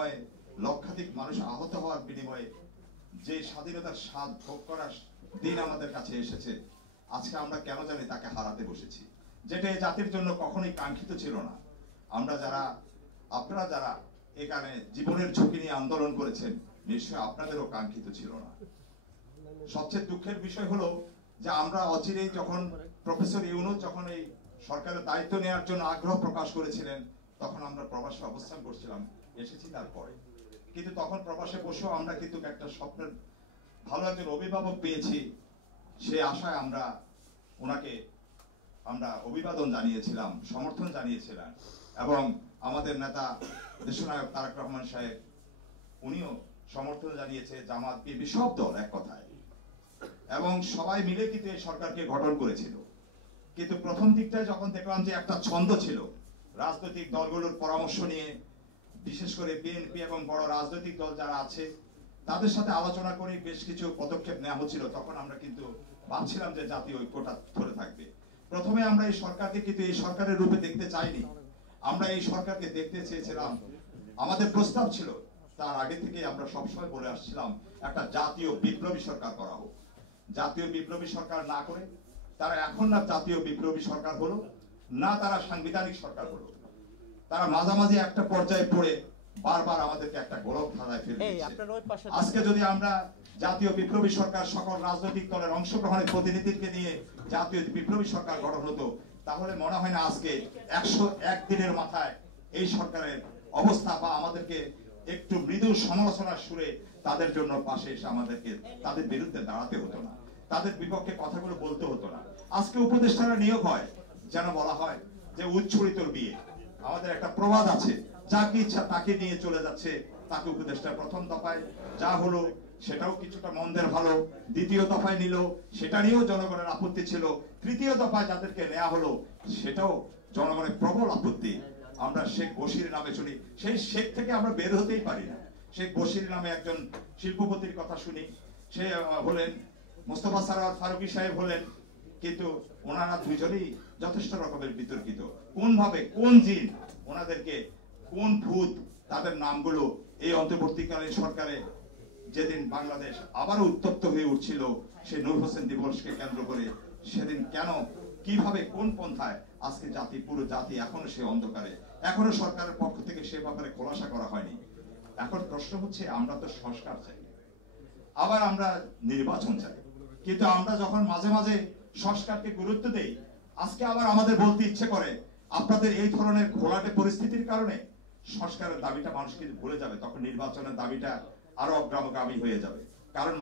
বিনিময়ে, লক্ষাধিক মানুষ আহত হওয়ার বিনিময়ে যে স্বাধীনতার স্বাদ ভোগ করার দিন আমাদের কাছে এসেছে, আজকে আমরা কেন জানি তাকে হারাতে বসেছি, যেটা এই জাতির জন্য কখনোই কাঙ্ক্ষিত ছিল না। আপনারা যারা এখানে জীবনের ঝুঁকি নিয়ে আন্দোলন করেছেন, নিশ্চয়ই আপনাদেরও কাঙ্ক্ষিত ছিল না। সবচেয়ে দুঃখের বিষয় হলো যে আমরা অচিরেই যখন প্রফেসর ইউনূস যখন এই সরকারের দায়িত্ব নেওয়ার জন্য আগ্রহ প্রকাশ করেছিলেন, তখন আমরা প্রবাসে অবস্থান করছিলাম, এসেছি তারপরে। কিন্তু তখন প্রবাসে বসেও আমরা কিন্তু একটা স্বপ্নের ভালো একজন অভিভাবক পেয়েছি, সে আশায় ওনাকে আমরা অভিবাদন জানিয়েছিলাম, সমর্থন জানিয়েছিলাম। এবং আমাদের নেতা দেশনায়ক তারেক রহমান সাহেব, উনিও সমর্থন জানিয়েছে, জামাত বিএনপি সব দল এক কথায়, এবং সবাই মিলে কিন্তু এই সরকারকে গঠন করেছিল। কিন্তু প্রথম দিকটায় যখন দেখলাম যে একটা ছন্দ ছিল, রাজনৈতিক দলগুলোর পরামর্শ নিয়ে, বিশেষ করে বিএনপি এবং বড় রাজনৈতিক দল যারা আছে তাদের সাথে আলোচনা করে বেশ কিছু পদক্ষেপ নেওয়া হচ্ছিল, তখন আমরা কিন্তু ভাবছিলাম যে জাতীয় ঐক্যটা ধরে থাকবে। প্রথমে আমরা এই সরকারকে কিন্তু এই সরকারের রূপে দেখতে চাইনি, আমরা এই সরকারকে দেখতে চেয়েছিলাম, আমাদের প্রস্তাব ছিল, তার আগে থেকে আমরা সবসময় বলে আসছিলাম একটা জাতীয় বিপ্লবী সরকার করা হোক। জাতীয় বিপ্লবী সরকার না করে তারা এখন না জাতীয় বিপ্লবী সরকার হলো, না তারা সাংবিধানিক সরকার হলো, তারা মাঝামাঝি একটা পর্যায়ে পড়ে বারবার আমাদেরকে একটা গোলক ধাঁধায় ফেলে দিচ্ছে। আজকে যদি আমরা জাতীয় বিপ্লবী সরকার সকল রাজনৈতিক দলের অংশগ্রহণের প্রতিনিধিকে নিয়ে জাতীয় বিপ্লবী সরকার গঠন হতো, তাহলে মনে হয় না আজকে 101 দিনের মাথায় এই সরকারের অবস্থা বা আমাদেরকে একটু মৃদু সমালোচনার সুরে তাদের জন্য পাশে এসে আমাদেরকে তাদের বিরুদ্ধে দাঁড়াতে হতো না, তাদের বিপক্ষে কথাগুলো বলতে হতো না। আজকে উপদেষ্টারা নিয়োগ হয় যেন বলা হয় যে উচ্ছ্বরিতর বিয়ে। আমাদের একটা প্রবাদ আছে, যাকে ইচ্ছা তাকে নিয়ে চলে যাচ্ছে তাকে উপদেষ্টা। প্রথম দফায় যা হলো সেটাও কিছুটা মন্দের ভালো, দ্বিতীয় দফায় নিল সেটা নিয়েও জনগণের আপত্তি ছিল, তৃতীয় দফায় যাদেরকে নেওয়া হলো সেটাও জনগণের প্রবল আপত্তি। আমরা শেখ বশির নামে শুনি, সেই শেখ থেকে আমরা বের হতেই পারি না। শেখ বশির নামে একজন শিল্পপতির কথা শুনি, সে হলেন মোস্তফা সরোয়ার ফারুকী সাহেব হলেন, কিন্তু ওনারা দুজনেই যথেষ্ট রকমের বিতর্কিত। কোন ভাবে কোন জিন ওনাদেরকে, কোন ভূত তাদের নামগুলো এই অন্তর্বর্তীকালীন সরকারে যেদিন বাংলাদেশ আবারও উত্তপ্ত হয়ে উঠছিল সেই নূর হোসেন দিবসকে কেন্দ্র করে, সেদিন কেন কিভাবে কোন পন্থায় আজকে পুরো জাতি এখনো সে অন্ধকারে, এখনো সরকারের পক্ষ থেকে সে ব্যাপারে খোলাসা করা হয়নি। এখন প্রশ্ন হচ্ছে, আমরা তো সংস্কার চাই, আবার আমরা নির্বাচন চাই, কিন্তু আমরা যখন মাঝে মাঝে সংস্কারকে গুরুত্ব দেই, আজকে আবার আমাদের বলতে ইচ্ছে করে আপনাদের এই ধরনের ঘোলাটে পরিস্থিতির কারণে সংস্কারের দাবিটা মানুষ কিন্তু ভুলে যাবে, তখন নির্বাচনের দাবিটা আরো অগ্রামগামী হয়ে যাবে। কারণ